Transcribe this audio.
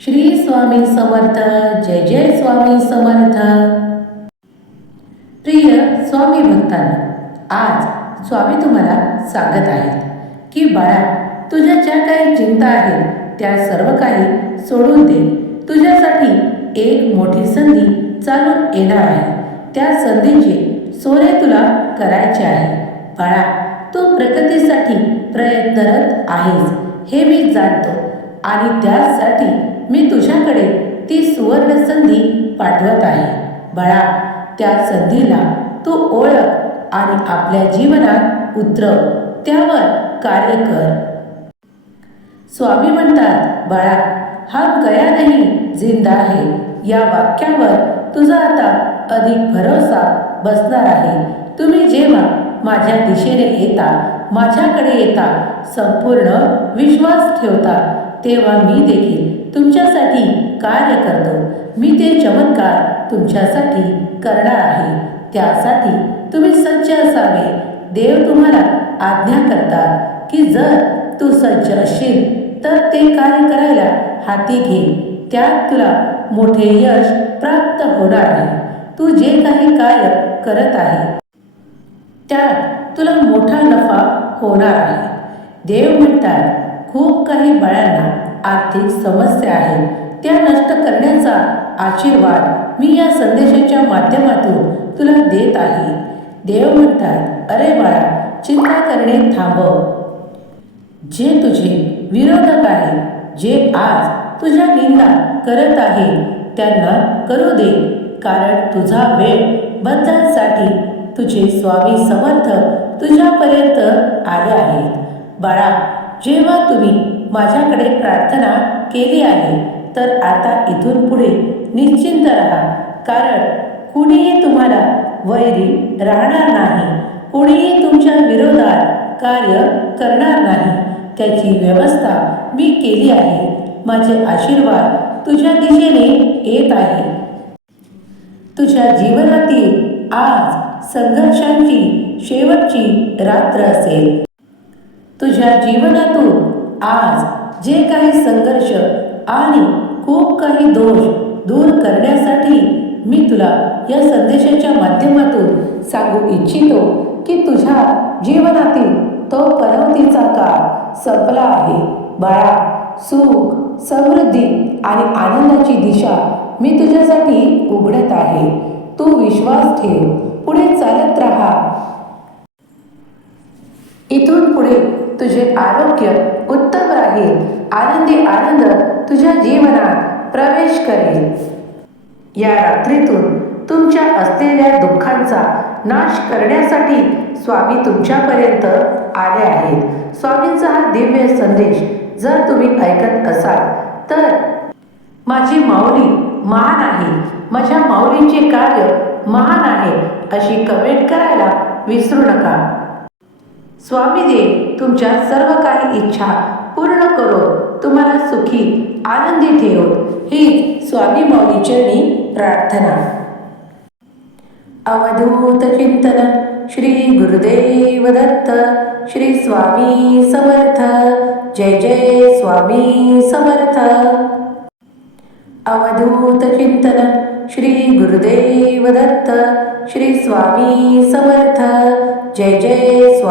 श्री स्वामी समर्थ जय जय स्वामी समर्थ. प्रिय स्वामी भक्तांना आज स्वामी तुम्हाला सांगत आहेत की बाळा तुझ्या ज्या काही चिंता आहेत त्या सर्व काही सोडून दे. तुझ्यासाठी एक मोठी संधी चालून येणार आहे. त्या संधीचे सोने तुला करायचे आहे. बाळा तू प्रगतीसाठी प्रयत्नरत आहेस हे मी जाणतो. आणि त्यासाठी मी तुझ्याकडे ती सुवर्ण संधी पाठवत आहे. बाळा त्या संधीला तू ओळख आणि आपल्या जीवनात उतरव. त्यावर कार्य कर. स्वामी म्हणतात बाळा हम गया नाही जिंदा आहे. या वाक्यावर तुझा आता अधिक भरोसा बसणार आहे. तुम्ही जेव्हा माझ्या दिशेने येता माझ्याकडे येता संपूर्ण विश्वास ठेवता. तेव्हा मी देखील तुमच्यासाठी कार्य करतो. मी ते चमत्कार तुमच्यासाठी करणार आहे. त्यासाठी तुम्ही सज्ज असावे. देव तुम्हाला आज्ञा करतात की जर तू सज्ज असशील तर ते कार्य करायला हाती घे. त्यात तुला मोठे यश प्राप्त होणार आहे. तू जे काही कार्य करत आहे त्यात तुला मोठा नफा होणार आहे. देव म्हणतात खूप काही बाळांना आर्थिक समस्या आहेत. त्या नष्ट करण्याचा आशीर्वाद मी या संदेशाच्या माध्यमातून तुला देत आहे. देव म्हणतात अरे बाळा चिंता करणे थांबव. जे तुझे विरोधक आहे जे आज तुझ्या निंदा करत आहे त्यांना करू दे कारण तुझा वेळ बदलांसाठी तुझे स्वामी समर्थ तुझ्यापर्यंत आले आहेत. बाळा जेव्हा तुम्ही माझ्याकडे प्रार्थना केली आहे तर आता इथून पुढे निश्चिंत राहा. कारण कुणीही तुम्हाला वैरी राहणार नाही कुणीही तुमच्या विरोधात कार्य करणार नाही. त्याची व्यवस्था मी केली आहे. माझे आशीर्वाद तुझ्या दिशेने येत आहे. तुझ्या जीवनातील आज संघर्षांची शेवटची रात्र असेल. तुझ्या जीवनातून आज जे काही संघर्ष आणि खूप काही दोष दूर करण्यासाठी मी तुला या संदेशाच्या माध्यमातून सांगू इच्छितो की तुझ्या जीवनातील तो पनवतीचा काळ संपला आहे. बाळा सुख समृद्धी आणि आनंदाची दिशा मी तुझ्यासाठी उघडत आहे. तू विश्वास ठेव. पुढे चालत राहा. इथून पुढे तुझे आरोग्य उत्तम राहील. आनंदी आनंद तुझ्या जीवनात प्रवेश करेल. या रात्रीतून तुमच्या असलेल्या दुःखांचा नाश करण्यासाठी स्वामी तुमच्यापर्यंत आले आहेत. स्वामींचा हा दिव्य संदेश जर तुम्ही ऐकत असाल तर माझी माऊली महान आहे. माझ्या माऊलींचे कार्य महान आहे अशी कमेंट करायला विसरू नका. स्वामीजी तुमच्या सर्व काही इच्छा पूर्ण करो तुम्हाला सुखी आनंदी ठेव. ही स्वामी माऊली चरणी प्रार्थना. अवधूत चिंतन श्री गुरुदेव दत्त श्री स्वामी समर्थ. जय जय स्वामी समर्थ. अवधूत चिंतन श्री गुरुदेव दत्त श्री स्वामी समर्थ. जय जय